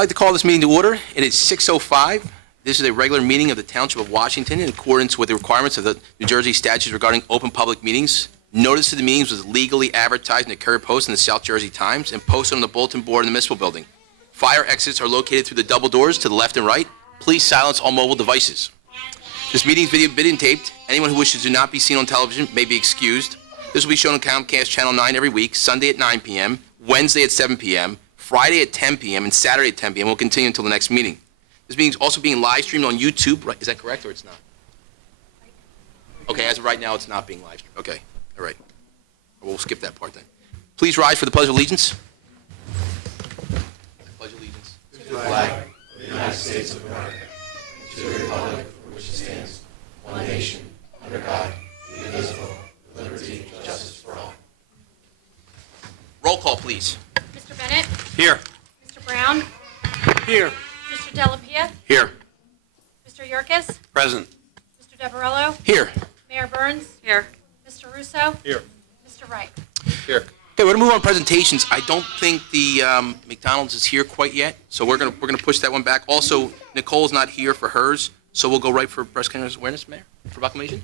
I'd like to call this meeting to order. It is 6:05. This is a regular meeting of the Township of Washington in accordance with the requirements of the New Jersey statutes regarding open public meetings. Notice of the meetings was legally advertised in the Courier Post and the South Jersey Times and posted on the bulletin board in the municipal building. Fire exits are located through the double doors to the left and right. Please silence all mobile devices. This meeting is videotaped. Anyone who wishes to not be seen on television may be excused. This will be shown on Comcast Channel 9 every week, Sunday at 9 p.m., Wednesday at 7 p.m., Friday at 10 p.m., and Saturday at 10 p.m. We'll continue until the next meeting. This meeting is also being live streamed on YouTube. Right? Is that correct or it's not? Okay, as of right now, it's not being live streamed. Okay, all right. We'll skip that part then. Please rise for the Pledge of Allegiance. I pledge allegiance to the flag of the United States of America, to the republic for which it stands, one nation, under God, indivisible, with liberty and justice for all. Roll call, please. Mr. Bennett? Here. Mr. Brown? Here. Mr. Delapia? Here. Mr. Yerkes? Present. Mr. Debarello? Here. Mayor Burns? Here. Mr. Russo? Here. Mr. Wright? Here. Okay, we're gonna move on to presentations. I don't think the McDonald's is here quite yet, so we're gonna push that one back. Also, Nicole's not here for hers, so we'll go right for breast cancer awareness, Mayor, for proclamation.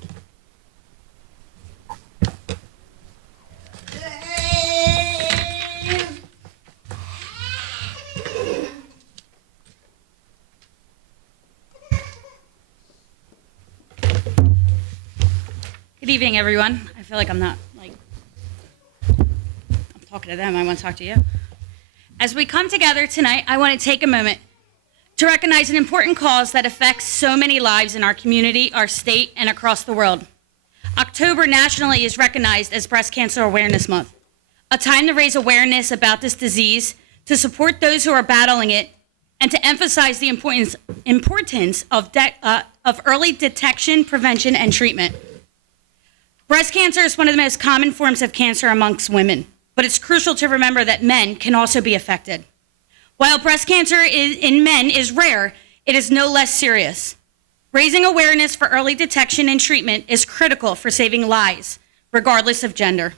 Good evening, everyone. I feel like I'm talking to them. I want to talk to you. As we come together tonight, I want to take a moment to recognize an important cause that affects so many lives in our community, our state, and across the world. October nationally is recognized as Breast Cancer Awareness Month, a time to raise awareness about this disease, to support those who are battling it, and to emphasize the importance of early detection, prevention, and treatment. Breast cancer is one of the most common forms of cancer amongst women, but it's crucial to remember that men can also be affected. While breast cancer in men is rare, it is no less serious. Raising awareness for early detection and treatment is critical for saving lives, regardless of gender.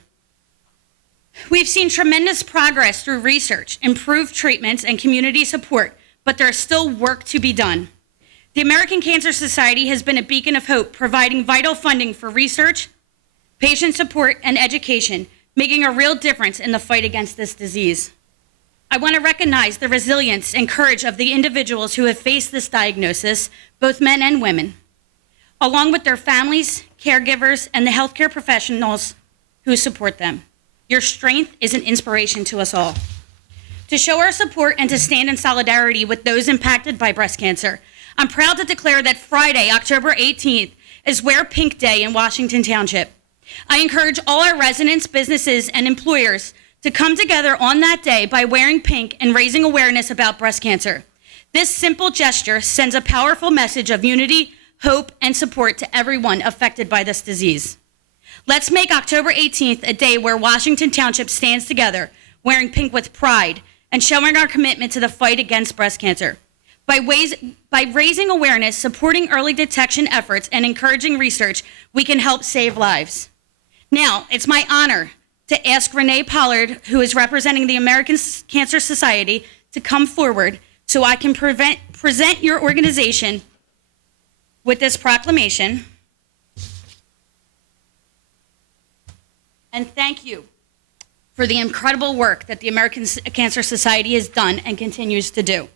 We've seen tremendous progress through research, improved treatments, and community support, but there is still work to be done. The American Cancer Society has been a beacon of hope, providing vital funding for research, patient support, and education, making a real difference in the fight against this disease. I want to recognize the resilience and courage of the individuals who have faced this diagnosis, both men and women, along with their families, caregivers, and the healthcare professionals who support them. Your strength is an inspiration to us all. To show our support and to stand in solidarity with those impacted by breast cancer, I'm proud to declare that Friday, October 18th, is Wear Pink Day in Washington Township. I encourage all our residents, businesses, and employers to come together on that day by wearing pink and raising awareness about breast cancer. This simple gesture sends a powerful message of unity, hope, and support to everyone affected by this disease. Let's make October 18th a day where Washington Township stands together, wearing pink with pride, and showing our commitment to the fight against breast cancer. By raising awareness, supporting early detection efforts, and encouraging research, we can help save lives. Now, it's my honor to ask Renee Pollard, who is representing the American Cancer Society, to come forward so I can present your organization with this proclamation. And thank you for the incredible work that the American Cancer Society has done and continues to do.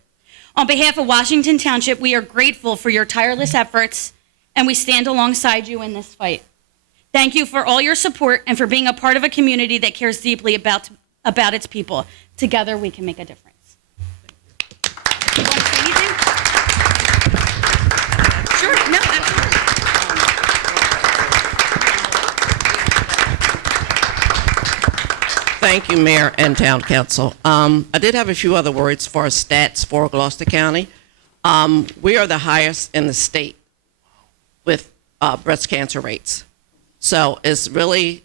On behalf of Washington Township, we are grateful for your tireless efforts, and we stand alongside you in this fight. Thank you for all your support and for being a part of a community that cares deeply about its people. Together, we can make a difference. You want to say anything? Sure. No, absolutely. Thank you, Mayor and Town Council. I did have a few other words for stats for Gloucester County. We are the highest in the state with breast cancer rates. So it's really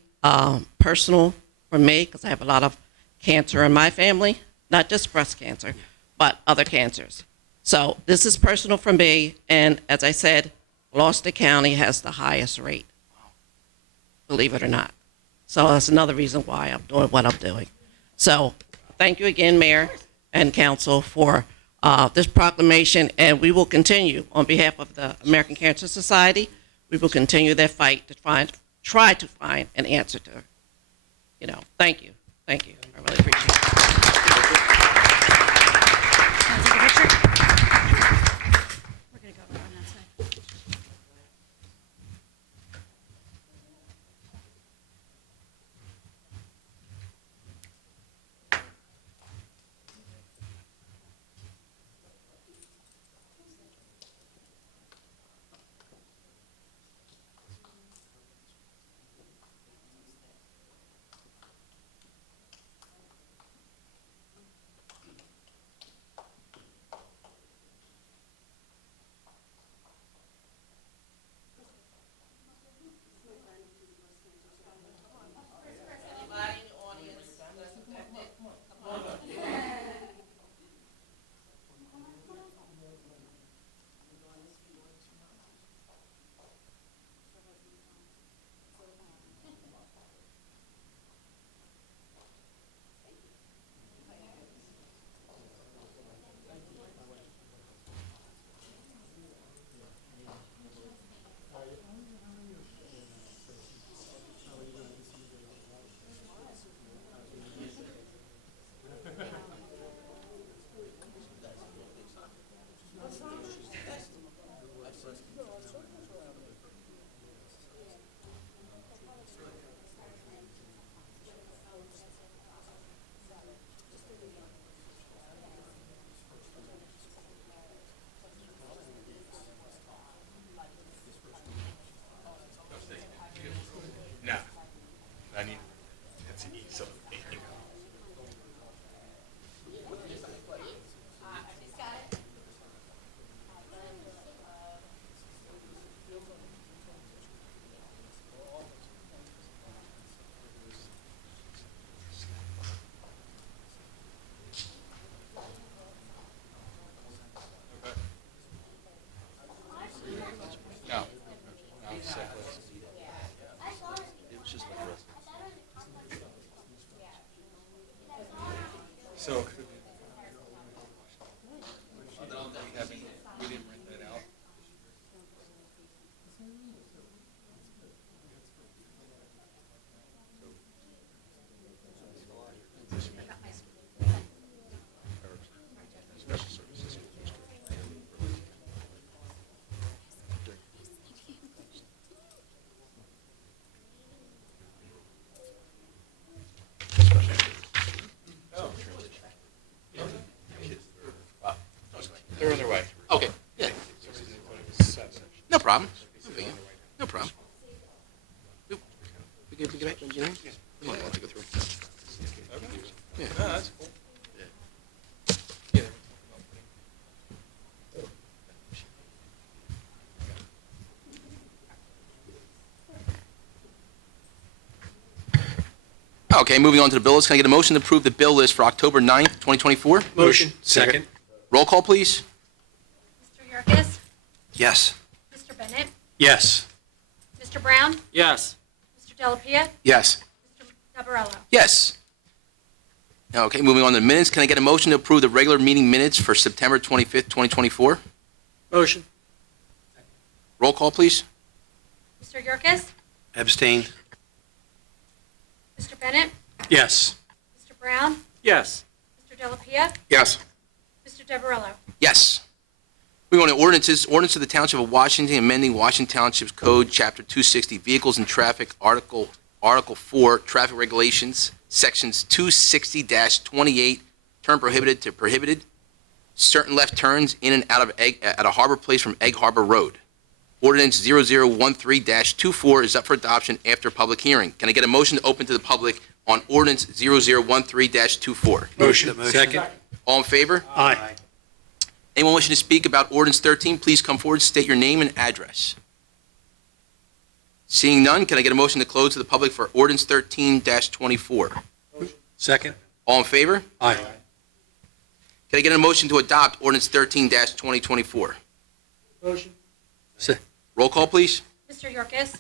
personal for me because I have a lot of cancer in my family, not just breast cancer, but other cancers. So this is personal for me, and as I said, Gloucester County has the highest rate, believe it or not. So that's another reason why I'm doing what I'm doing. So thank you again, Mayor and Council, for this proclamation, and we will continue on behalf of the American Cancer Society. We will continue that fight to try to find an answer to, thank you. Thank you. I really appreciate it. Want to take a picture? We're going to go on that side. So, they're on their way. Okay, yeah, no problem. No problem. Nope. We get back to engineering? Come on, I'll take it through. Yeah. No, that's cool. Okay, moving on to the bill list. Can I get a motion to approve the bill list for October 9th, 2024? Motion. Second. Roll call, please. Mr. Yerkes? Yes. Mr. Bennett? Yes. Mr. Brown? Yes. Mr. Delapia? Yes. Mr. Gabarello? Yes. Okay, moving on to the minutes. Can I get a motion to approve the regular meeting minutes for September 25th, 2024? Motion. Roll call, please. Mr. Yerkes? Abstain. Mr. Bennett? Yes. Mr. Brown? Yes. Mr. Delapia? Yes. Mr. Gabarello? Yes. Moving on to ordinances. Ordinance of the Township of Washington amending Washington Township's Code, Chapter 260, Vehicles and Traffic, Article 4, Traffic Regulations, Sections 260-28, Turn Prohibited to Prohibited, Certain Left Turns in and out of at a harbor place from Egg Harbor Road. Ordinance 0013-24 is up for adoption after public hearing. Can I get a motion to open to the public on ordinance 0013-24? Motion. Second. All in favor? Aye. Anyone wishing to speak about ordinance 13, please come forward, state your name and address. Seeing none, can I get a motion to close to the public for ordinance 13-24? Second. All in favor? Aye. Can I get a motion to adopt ordinance 13-2024? Motion. Roll call, please. Mr. Yerkes?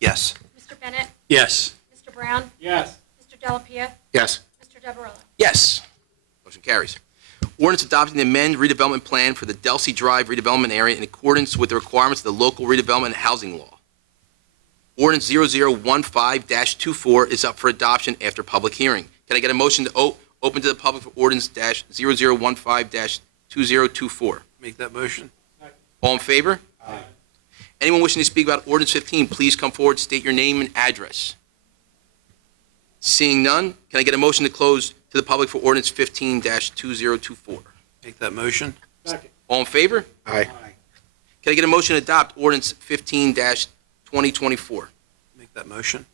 Yes. Mr. Bennett? Yes. Mr. Brown? Yes. Mr. Delapia? Yes. Mr. Gabarello? Yes. Motion carries. Ordinance adopting the amend redevelopment plan for the Delsey Drive redevelopment area in accordance with the requirements of the local redevelopment and housing law. Ordinance 0015-24 is up for adoption after public hearing. Can I get a motion to open to the public for ordinance -0015-2024? Make that motion. All in favor? Aye. Anyone wishing to speak about ordinance 15, please come forward, state your name and address. Seeing none, can I get a motion to close to the public for ordinance 15-2024? Make that motion. Second. All in favor? Aye. Can I get a motion to adopt ordinance 15-2024? Make that motion.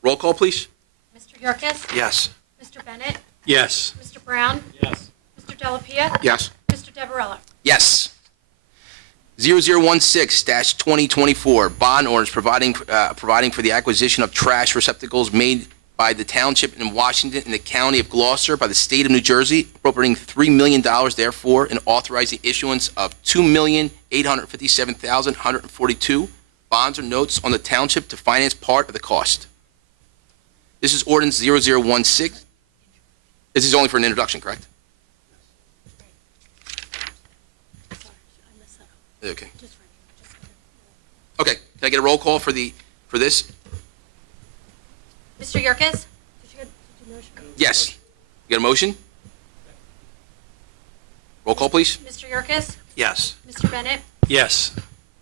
Roll call, please. Mr. Yerkes? Yes. Mr. Bennett? Yes. Mr. Brown? Yes. Mr. Delapia? Yes. Mr. Deverell? Yes. 0016-2024, bond orders providing for the acquisition of trash receptacles made by the Township in Washington in the County of Gloucester by the State of New Jersey, appropriating $3 million therefore, and authorizing issuance of $2,857,142 bonds or notes on the Township to finance part of the cost. This is ordinance 0016. This is only for an introduction, correct? Okay. Okay, can I get a roll call for this? Mr. Yerkes? Yes. You got a motion? Roll call, please. Mr. Yerkes? Yes. Mr. Bennett? Yes.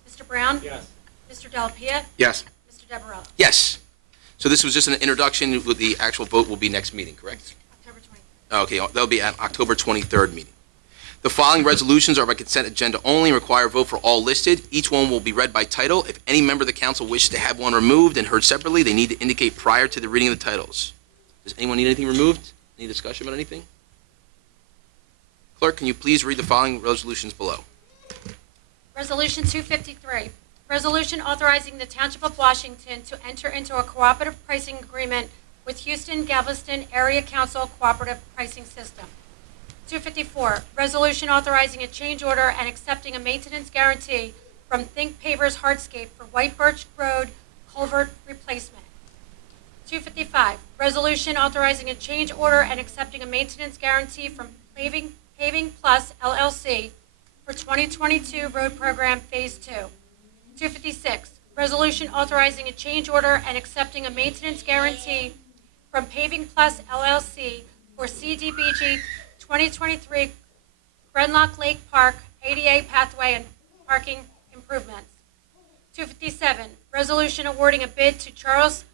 Mr. Brown? Yes. Mr. Delapia? Yes. Mr. Deverell? Yes. So this was just an introduction. With the actual vote will be next meeting, correct? October 20th. Okay, that'll be at October 23rd meeting. The following resolutions are by consent agenda only and require a vote for all listed. Each one will be read by title. If any member of the council wishes to have one removed and heard separately, they need to indicate prior to the reading of the titles. Does anyone need anything removed? Any discussion about anything? Clerk, can you please read the following resolutions below? Resolution 253, resolution authorizing the Township of Washington to enter into a cooperative pricing agreement with Houston Galveston Area Council Cooperative Pricing System. 254, resolution authorizing a change order and accepting a maintenance guarantee from Think Pavers Hardscape for White Birch Road culvert replacement. 255, resolution authorizing a change order and accepting a maintenance guarantee from Paving Plus LLC for 2022 road program Phase 2. 256, resolution authorizing a change order and accepting a maintenance guarantee from Paving Plus LLC for CDBG 2023 Grenlock Lake Park ADA pathway and parking improvements. 257, resolution awarding a bid to Charles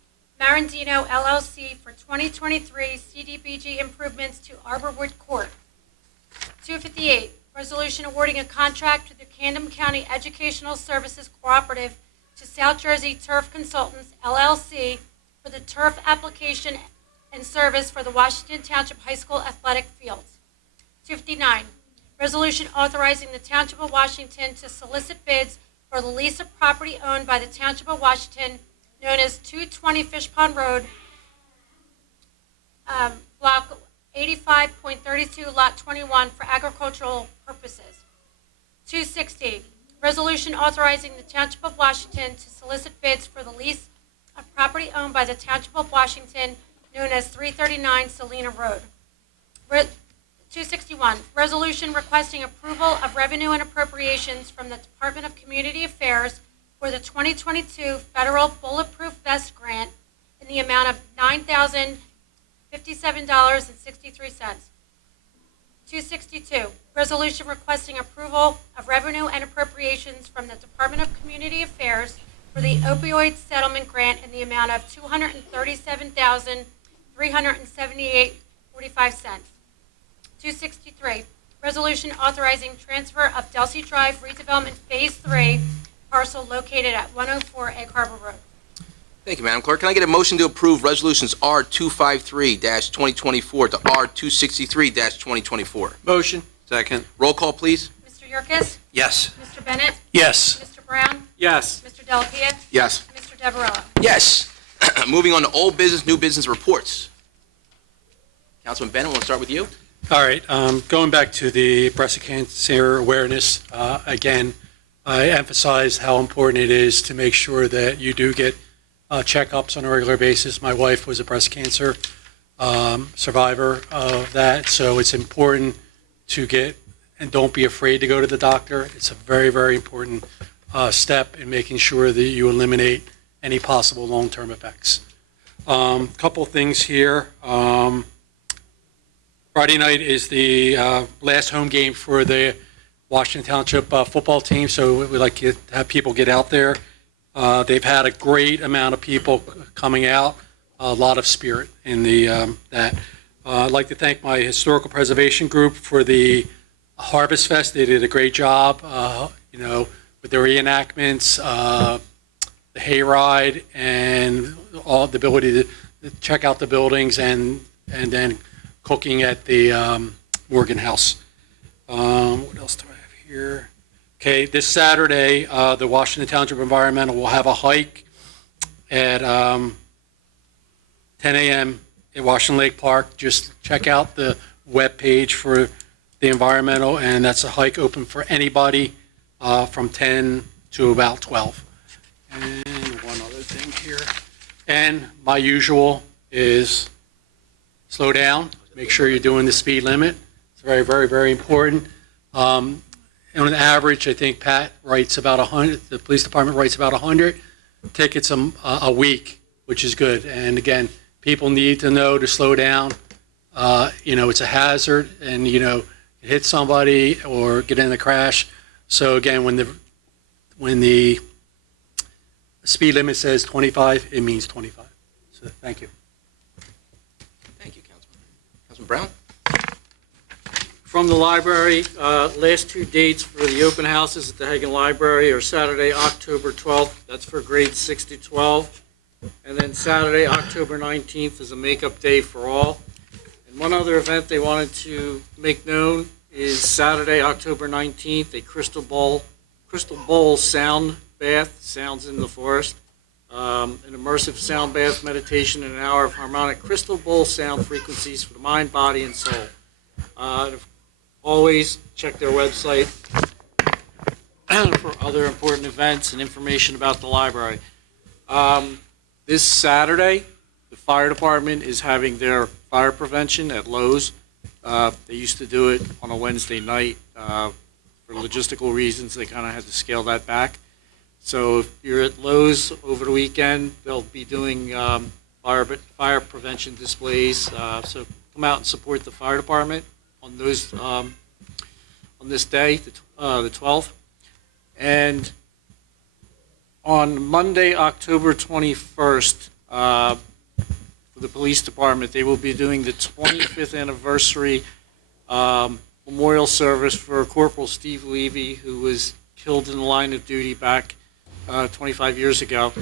Marandino LLC for 2023 CDBG improvements to Arborwood Court. 258, resolution awarding a contract to the Camden County Educational Services Cooperative to South Jersey Turf Consultants LLC for the turf application and service for the Washington Township High School athletic fields. 259, resolution authorizing the Township of Washington to solicit bids for the lease of property owned by the Township of Washington known as 220 Fish Pond Road, Block 85.32, Lot 21, for agricultural purposes. 260, resolution authorizing the Township of Washington to solicit bids for the lease of property owned by the Township of Washington known as 339 Salina Road. 261, resolution requesting approval of revenue and appropriations from the Department of Community Affairs for the 2022 Federal Bulletproof Vest Grant in the amount of $9,057.63. 262, resolution requesting approval of revenue and appropriations from the Department of Community Affairs for the opioid settlement grant in the amount of $237,378.45. 263, resolution authorizing transfer of Delsey Drive redevelopment Phase 3 parcel located at 104 Egg Harbor Road. Thank you, Madam Clerk. Can I get a motion to approve resolutions R253-2024 to R263-2024? Motion. Second. Roll call, please. Mr. Yerkes? Yes. Mr. Bennett? Yes. Mr. Brown? Yes. Mr. Delapia? Yes. Mr. Deverell? Yes. Moving on to old business, new business reports. Councilman Bennett, we'll start with you. All right, going back to the breast cancer awareness, again, I emphasize how important it is to make sure that you do get checkups on a regular basis. My wife was a breast cancer survivor of that, so it's important to get, and don't be afraid to go to the doctor. It's a very, very important step in making sure that you eliminate any possible long-term effects. Couple things here. Friday night is the last home game for the Washington Township football team, so we'd like to have people get out there. They've had a great amount of people coming out, a lot of spirit in that. I'd like to thank my historical preservation group for the Harvest Fest. They did a great job, with their reenactments, the hayride, and all the ability to check out the buildings and then cooking at the Morgan House. What else do I have here? Okay, this Saturday, the Washington Township Environmental will have a hike at 10 a.m. at Washington Lake Park. Just check out the webpage for the environmental, and that's a hike open for anybody from 10 to about 12. And one other thing here. And my usual is slow down. Make sure you're doing the speed limit. It's very, very, very important. On an average, I think Pat writes about 100, the police department writes about 100 tickets a week, which is good. And again, people need to know to slow down. It's a hazard, and, hit somebody or get in a crash. So again, when the speed limit says 25, it means 25. So thank you. Thank you, Councilman. Councilman Brown? From the library, last two dates for the open houses at the Hagan Library are Saturday, October 12th. That's for grades 6 to 12. And then Saturday, October 19th is a makeup day for all. And one other event they wanted to make known is Saturday, October 19th, a crystal bowl sound bath, sounds in the forest. An immersive sound bath meditation and an hour of harmonic crystal bowl sound frequencies for the mind, body, and soul. Always check their website for other important events and information about the library. This Saturday, the fire department is having their fire prevention at Lowe's. They used to do it on a Wednesday night. For logistical reasons, they kind of had to scale that back. So if you're at Lowe's over the weekend, they'll be doing fire prevention displays. So come out and support the fire department on those on this day, the 12th. And on Monday, October 21st, for the police department, they will be doing the 25th anniversary memorial service for Corporal Steve Levy, who was killed in the line of duty back 25 years ago.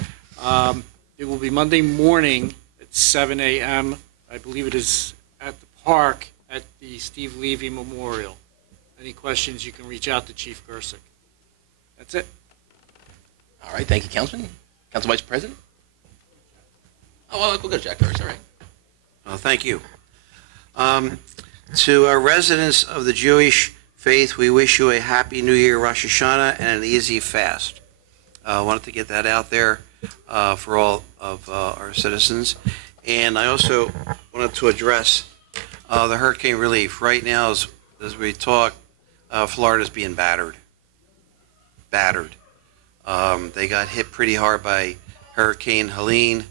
It will be Monday morning at 7 a.m. I believe it is at the park at the Steve Levy Memorial. Any questions, you can reach out to Chief Gersick. That's it. All right, thank you, Councilman. Council Vice President? Oh, well, we'll go to Jack first, all right. Thank you. To our residents of the Jewish faith, we wish you a happy New Year, Rosh Hashanah, and an easy fast. I wanted to get that out there for all of our citizens. And I also wanted to address the hurricane relief. Right now, as we talk, Florida's being battered. They got hit pretty hard by Hurricane Helene.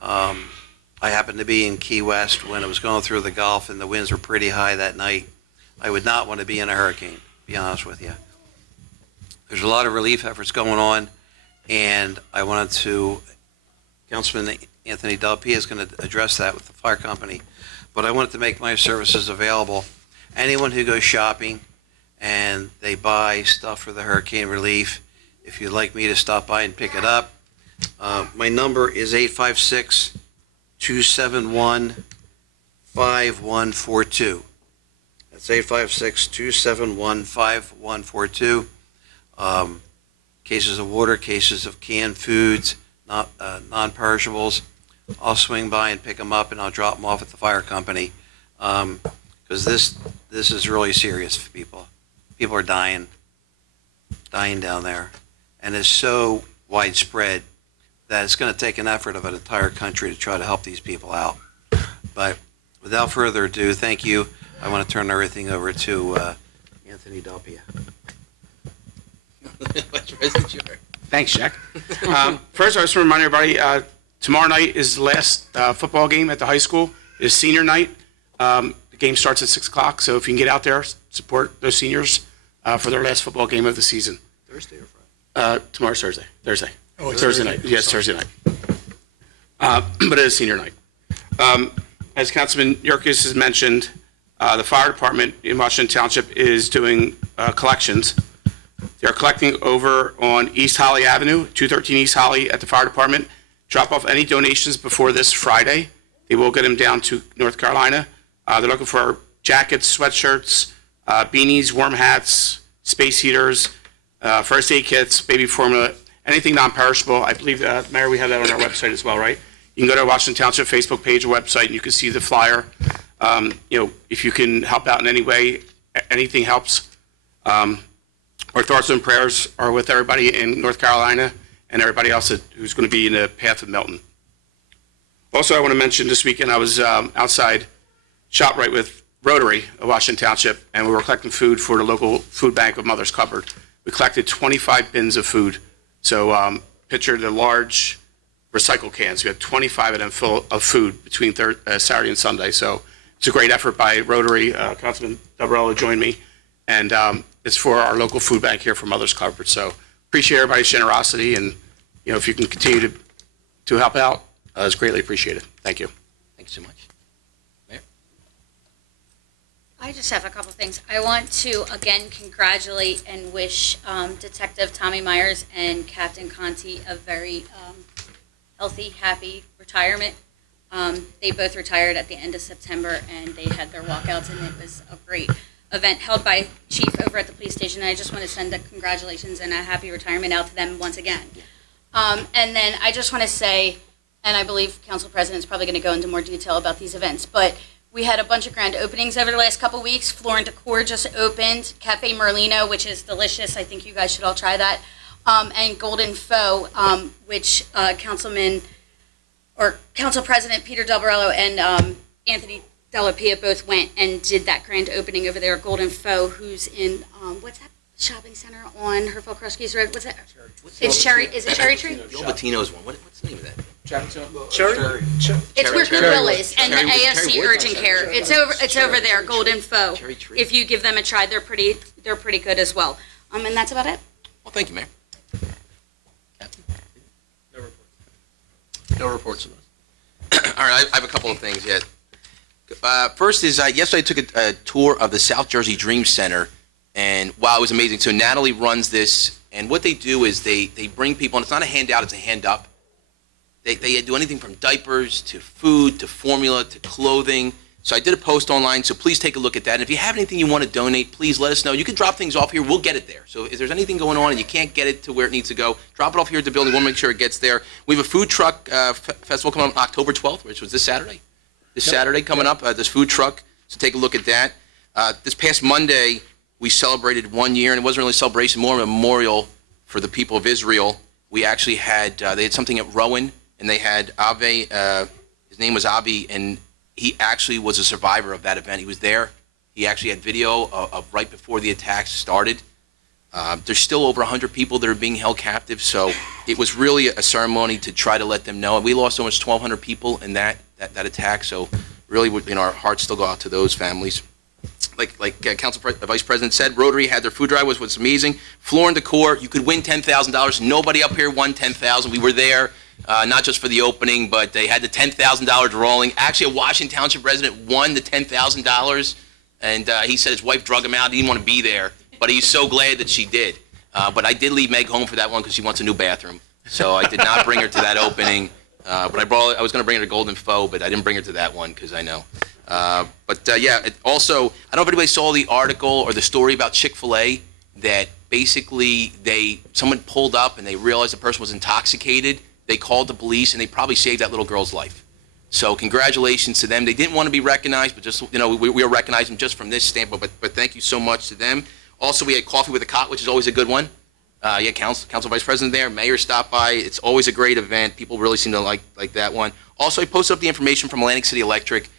I happened to be in Key West when it was going through the Gulf, and the winds were pretty high that night. I would not want to be in a hurricane, to be honest with you. There's a lot of relief efforts going on, and I wanted to, Councilman Anthony Delpia is going to address that with the fire company, but I wanted to make my services available. Anyone who goes shopping and they buy stuff for the hurricane relief, if you'd like me to stop by and pick it up, my number is 856-271-5142. That's 856-271-5142. Cases of water, cases of canned foods, non-perishables. I'll swing by and pick them up, and I'll drop them off at the fire company, because this is really serious for people. People are dying down there, and it's so widespread that it's going to take an effort of an entire country to try to help these people out. But without further ado, thank you. I want to turn everything over to Anthony Dalpia. Vice President Jordan. Thanks, Jack. First, I just want to remind everybody, tomorrow night is the last football game at the high school. It is senior night. The game starts at 6 o'clock, so if you can get out there, support those seniors for their last football game of the season. Thursday or Friday? Tomorrow's Thursday. Thursday. Oh, it's Thursday Thursday. night. Yes, Thursday night. But it is senior night. As Councilman Yurkis has mentioned, the fire department in Washington Township is doing collections. They're collecting over on East Holly Avenue, 213 East Holly at the fire department. Drop off any donations before this Friday. They will get them down to North Carolina. They're looking for jackets, sweatshirts, beanies, warm hats, space heaters, first aid kits, baby formula, anything non-perishable. I believe, Mayor, we have that on our website as well, right? You can go to our Washington Township Facebook page or website, and you can see the flyer. If you can help out in any way, anything helps. Our thoughts and prayers are with everybody in North Carolina and everybody else who's going to be in the path of Milton. Also, I want to mention this weekend I was outside ShopRite with Rotary of Washington Township, and we were collecting food for the local food bank of Mother's Cupboard. We collected 25 bins of food. So picture the large recycle cans. We had 25 of them full of food between Saturday and Sunday. So it's a great effort by Rotary. Councilman Dabrello joined me, and it's for our local food bank here for Mother's Cupboard. So appreciate everybody's generosity, and if you can continue to help out, it's greatly appreciated. Thank you. Thank you so much. Mayor? I just have a couple things. I want to, again, congratulate and wish Detective Tommy Myers and Captain Conti a very healthy, happy retirement. They both retired at the end of September, and they had their walkouts, and it was a great event held by Chief over at the police station. And I just want to send a congratulations and a happy retirement out to them once again. And then I just want to say, and I believe Council President is probably going to go into more detail about these events, but we had a bunch of grand openings over the last couple weeks. Floor and Decor just opened, Cafe Merlino, which is delicious. I think you guys should all try that. And Golden Foe, which Council President Peter Delbarello and Anthony Dellapia both went and did that grand opening over there. Golden Foe, who's in what's that shopping center on Herford Cross Keys Road? What's that? It's Cherry. Is it Cherry Tree? The Old Latino's one. What's the name of that? Cherry? It's where Goodwill is, and the Cherry AFC Wood. Urgent Care. It's over there, Golden Foe. Cherry Tree. If you give them a try, they're pretty good as well. And that's about it. Well, thank you, Mayor. Captain? No reports. All right, I have a couple of things yet. First is, yesterday I took a tour of the South Jersey Dream Center, and wow, it was amazing. So Natalie runs this, and what they do is they bring people, and it's not a handout, it's a hand up. They do anything from diapers to food to formula to clothing. So I did a post online, so please take a look at that. And if you have anything you want to donate, please let us know. You can drop things off here. We'll get it there. So if there's anything going on and you can't get it to where it needs to go, drop it off here at the building. We'll make sure it gets there. We have a food truck festival coming up October 12th, which was this Saturday. Saturday coming up, this food truck. So take a look at that. This past Monday, we celebrated 1 year, and it wasn't really a celebration, more of a memorial for the people of Israel. We actually had, they had something at Rowan, and they had Ave, his name was Avi, and he actually was a survivor of that event. He was there. He actually had video of right before the attacks started. There's still over 100 people that are being held captive, so it was really a ceremony to try to let them know. And we lost almost 1,200 people in that attack, so really, our hearts still go out to those families. Like Vice President said, Rotary had their food drive, was amazing. Floor and Decor, you could win $10,000. Nobody up here won $10,000. We were there. Not just for the opening, but they had the $10,000 drawing. Actually, a Washington Township resident won the $10,000, and he said his wife drug him out. He didn't want to be there, but he's so glad that she did. But I did leave Meg home for that one because she wants a new bathroom. So I did not bring her to that opening. But I was going to bring her to Golden Foe, but I didn't bring her to that one because I know. Also, I don't know if anybody saw the article or the story about Chick-fil-A that basically someone pulled up and they realized the person was intoxicated. They called the police, and they probably saved that little girl's life. So congratulations to them. They didn't want to be recognized, but just, we are recognizing them just from this standpoint, but thank you so much to them. Also, we had Coffee with a Cot, which is always a good one. Council Vice President there, Mayor stopped by. It's always a great event. People really seem to like that one. Also, I posted up the information from Atlantic City Electric.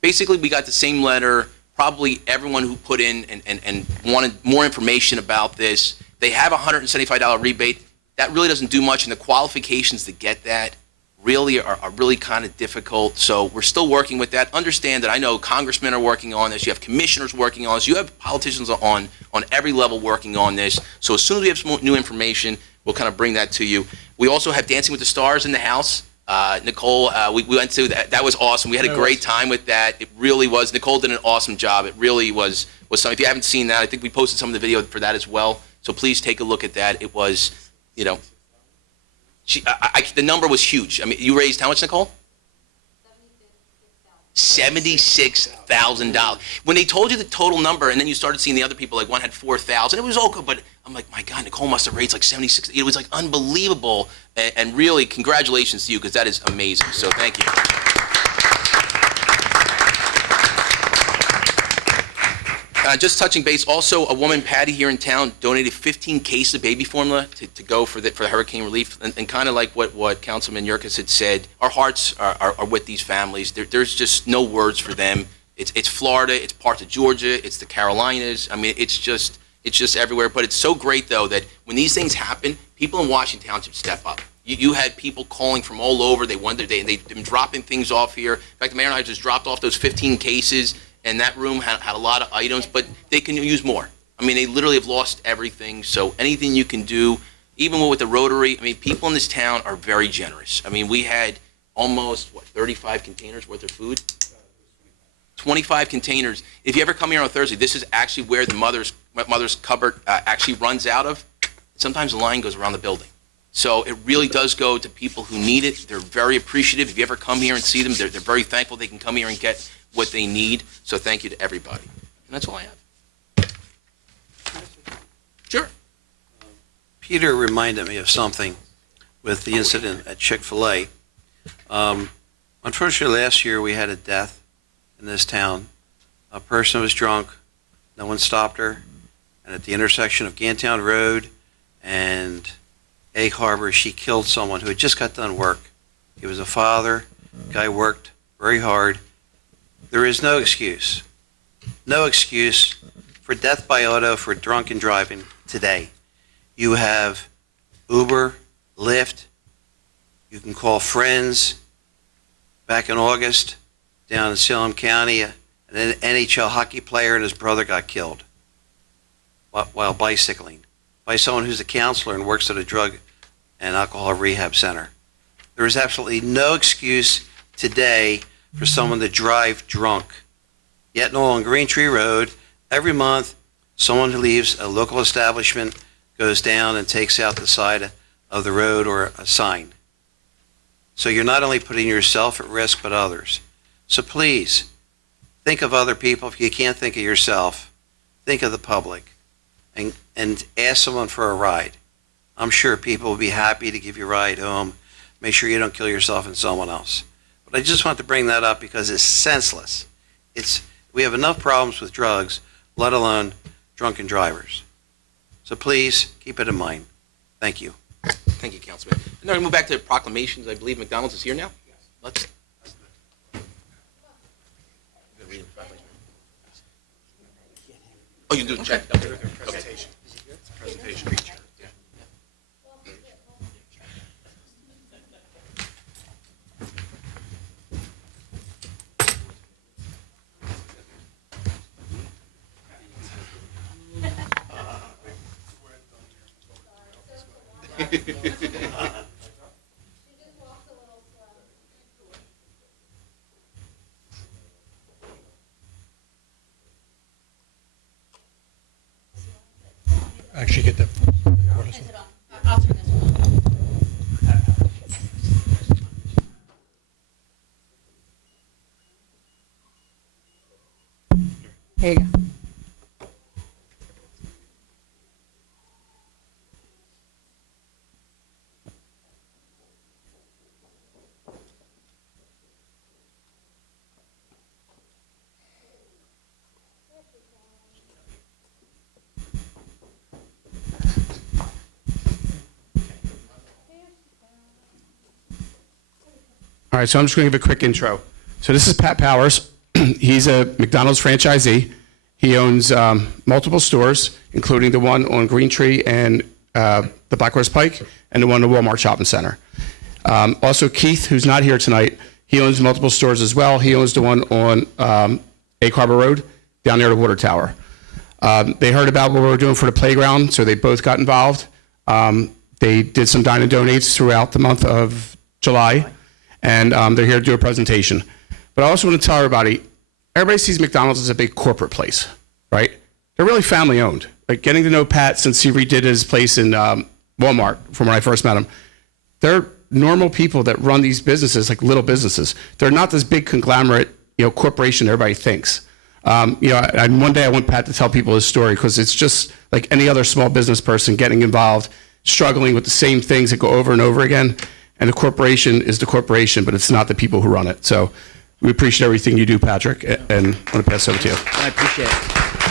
Basically, we got the same letter probably everyone who put in and wanted more information about this. They have a $175 rebate. That really doesn't do much, and the qualifications to get that really are really kind of difficult. So we're still working with that. Understand that I know congressmen are working on this. You have commissioners working on this. You have politicians on every level working on this. So as soon as we have some new information, we'll kind of bring that to you. We also have Dancing with the Stars in the house. Nicole, we went to that. That was awesome. We had a great time with that. It really was. Nicole did an awesome job. It really was something. If you haven't seen that, I think we posted some of the video for that as well. So please take a look at that. It was, you know, the number was huge. I mean, you raised how much, Nicole? $76,000. When they told you the total number, and then you started seeing the other people, like one had 4,000, it was all good, but I'm like, my God, Nicole must have raised like 76. It was like unbelievable, and really, congratulations to you, because that is amazing. So thank you. Just touching base, also a woman, Patty, here in town, donated 15 cases of baby formula to go for the hurricane relief. And kind of like what Councilman Yurkis had said, our hearts are with these families. There's just no words for them. It's Florida, it's parts of Georgia, it's the Carolinas. I mean, it's just everywhere. But it's so great, though, that when these things happen, people in Washington Township step up. You had people calling from all over. They've been dropping things off here. In fact, the mayor and I just dropped off those 15 cases. And that room had a lot of items, but they can use more. I mean, they literally have lost everything, so anything you can do, even with the Rotary, I mean, people in this town are very generous. I mean, we had almost, 35 containers worth of food? 25 containers. If you ever come here on Thursday, this is actually where the mother's cupboard actually runs out of. Sometimes the line goes around the building. So it really does go to people who need it. They're very appreciative. If you ever come here and see them, they're very thankful they can come here and get what they need. So thank you to everybody. And that's all I have. Sure. Peter reminded me of something with the incident at Chick-fil-A. Unfortunately, last year we had a death in this town. A person was drunk. No one stopped her. And at the intersection of Gantown Road and Egg Harbor, she killed someone who had just got done work. He was a father. Guy worked very hard. There is no excuse for death by auto for drunken driving today. You have Uber, Lyft, you can call friends. Back in August, down in Salem County, an NHL hockey player and his brother got killed while bicycling by someone who's a counselor and works at a drug and alcohol rehab center. There is absolutely no excuse today for someone to drive drunk. Yet on Green Tree Road, every month, someone who leaves a local establishment goes down and takes out the side of the road or a sign. So you're not only putting yourself at risk, but others. So please, think of other people. If you can't think of yourself, think of the public and ask someone for a ride. I'm sure people will be happy to give you a ride home. Make sure you don't kill yourself and someone else. But I just want to bring that up because it's senseless. We have enough problems with drugs, let alone drunken drivers. So please, keep it in mind. Thank you. Thank you, Councilman. And then we move back to proclamations. I believe McDonald's is here now. Let's. Oh, you can do the check. Presentation. Presentation. Actually get the. I'll turn this one. Here you go. All right, so I'm just going to give a quick intro. So this is Pat Powers. He's a McDonald's franchisee. He owns multiple stores, including the one on Green Tree and the Black Horse Pike, and the one in the Walmart Shopping Center. Also, Keith, who's not here tonight, he owns multiple stores as well. He owns the one on Egg Harbor Road, down near the water tower. They heard about what we were doing for the playground, so they both got involved. They did some dine and donates throughout the month of July, and they're here to do a presentation. But I also want to tell everybody sees McDonald's as a big corporate place, right? They're really family owned. Like getting to know Pat since he redid his place in Walmart from when I first met him. They're normal people that run these businesses like little businesses. They're not this big conglomerate, corporation everybody thinks. One day I want Pat to tell people his story because it's just like any other small business person getting involved, struggling with the same things that go over and over again. And the corporation is the corporation, but it's not the people who run it. So we appreciate everything you do, Patrick, and I want to pass it over to you. I appreciate it.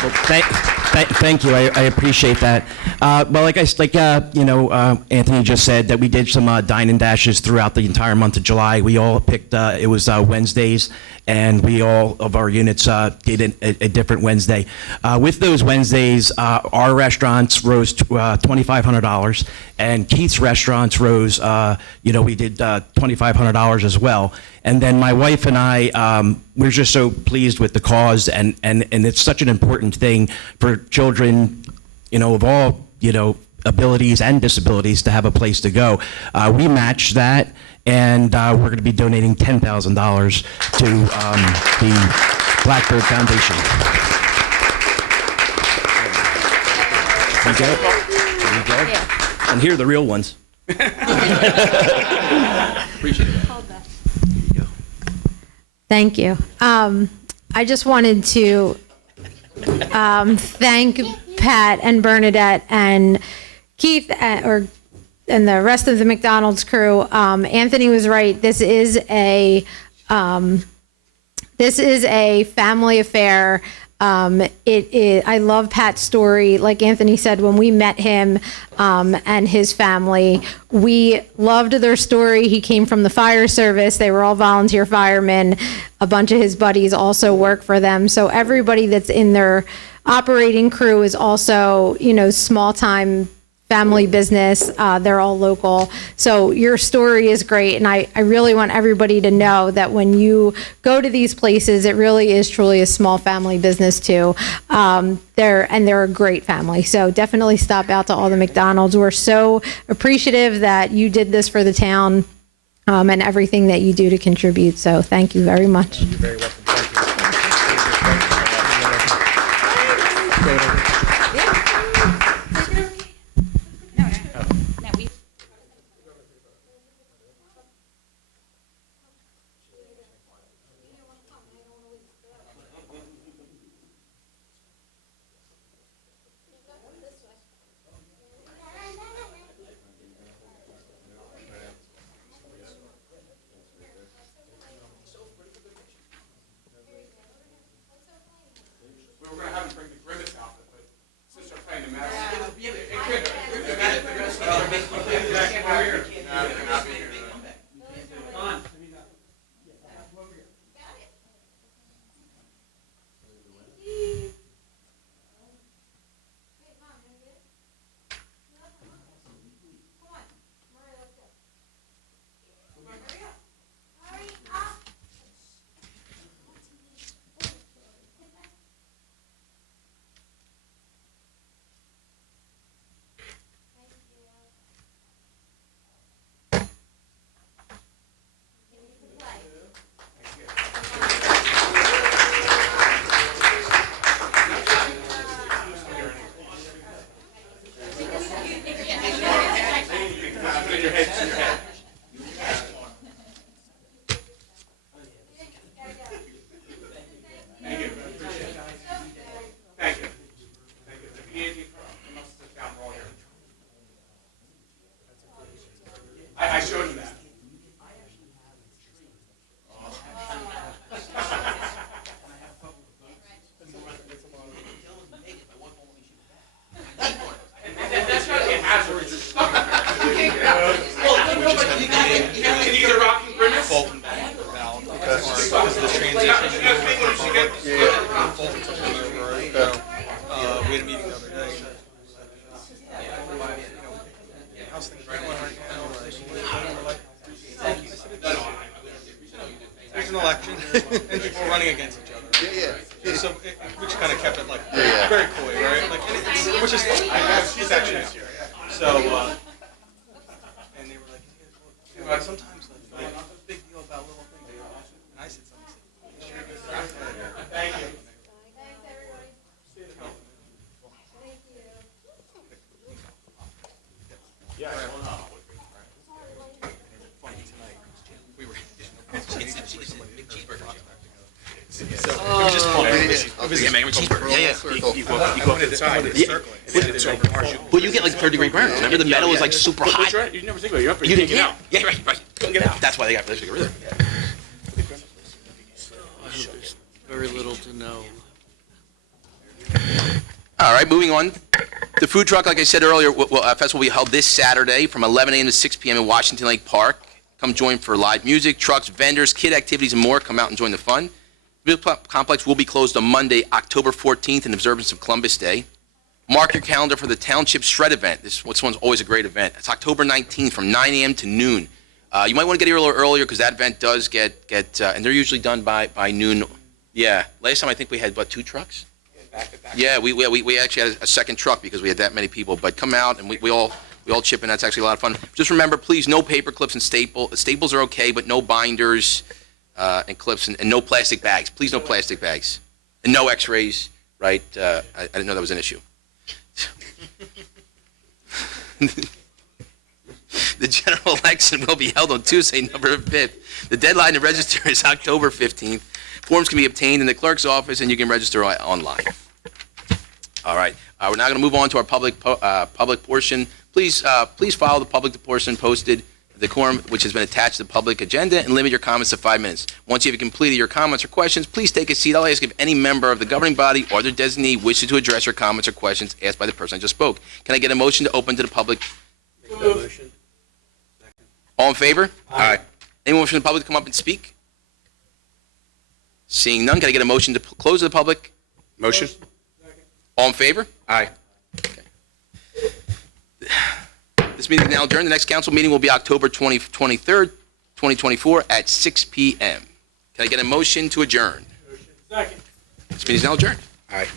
Well, thank you. I appreciate that. Anthony just said that we did some dine and dashes throughout the entire month of July. We all picked, it was Wednesdays, and we all of our units did a different Wednesday. With those Wednesdays, our restaurants rose $2,500, and Keith's restaurants rose, we did $2,500 as well. And then my wife and I, we're just so pleased with the cause, and it's such an important thing for children, of all, abilities and disabilities to have a place to go. We matched that, and we're going to be donating $10,000 to the Blackbird Foundation. There you go. Yeah. And here are the real ones. Appreciate it. Thank you. I just wanted to thank Pat and Bernadette and Keith and the rest of the McDonald's crew. Anthony was right. This is a family affair. I love Pat's story. Like Anthony said, when we met him and his family, we loved their story. He came from the fire service. They were all volunteer firemen. A bunch of his buddies also work for them. So everybody that's in their operating crew is also, small time family business. They're all local. So your story is great. And I really want everybody to know that when you go to these places, it really is truly a small family business too. They're a great family. So definitely stop out to all the McDonald's. We're so appreciative that you did this for the town and everything that you do to contribute. So thank you very much. You're very welcome. Thank you. was the transition over for public. We had a meeting the other day. How's things going right now? There's an election, and people are running against each other. Yeah. So, which kind of kept it like very coy, right? Like, and it's, which is it's actually not. So, and they were like, hey, well, sometimes like, it's a big deal about little things. And I said something. Thank you. But you get like third-degree burns. Remember, the metal was like super hot. You never think about it. You're up there. You didn't get get out. Yeah, right. Couldn't get out. That's why they got rid of it. There's very little to know. All right, moving on. The food truck, like I said earlier, festival will be held this Saturday from 11 a.m. to 6 p.m. in Washington Lake Park. Come join for live music, trucks, vendors, kid activities, and more. Come out and join the fun. The complex will be closed on Monday, October 14th, in observance of Columbus Day. Mark your calendar for the Township Shred event. This one's always a great event. It's October 19th from 9 a.m. to noon. You might want to get here a little earlier because that event does get and they're usually done by noon. Yeah, last time I think we had, 2 trucks? Yeah, we actually had a second truck because we had that many people. But come out and we all chip in. That's actually a lot of fun. Just remember, please, no paper clips and staples are okay, but no binders and clips and no plastic bags. Please, no plastic bags and no X-rays. Right? I didn't know that was an issue. The general election will be held on Tuesday, November 5th. The deadline to register is October 15th. Forms can be obtained in the clerk's office, and you can register online. All right. We're now going to move on to our public portion. Please follow the public portion posted, the quorum, which has been attached to the public agenda, and limit your comments to 5 minutes. Once you have completed your comments or questions, please take a seat. I'll ask if any member of the governing body or their designee wishes to address your comments or questions asked by the person I just spoke. Can I get a motion to open to the public? Make that motion. All in favor? Aye. Anyone from the public to come up and speak? Seeing none, can I get a motion to close to the public? Motion? All in favor? Aye. Okay. This meeting is now adjourned. The next council meeting will be October 23rd, 2024 at 6 p.m. Can I get a motion to adjourn? Second. This meeting is now adjourned. Aye.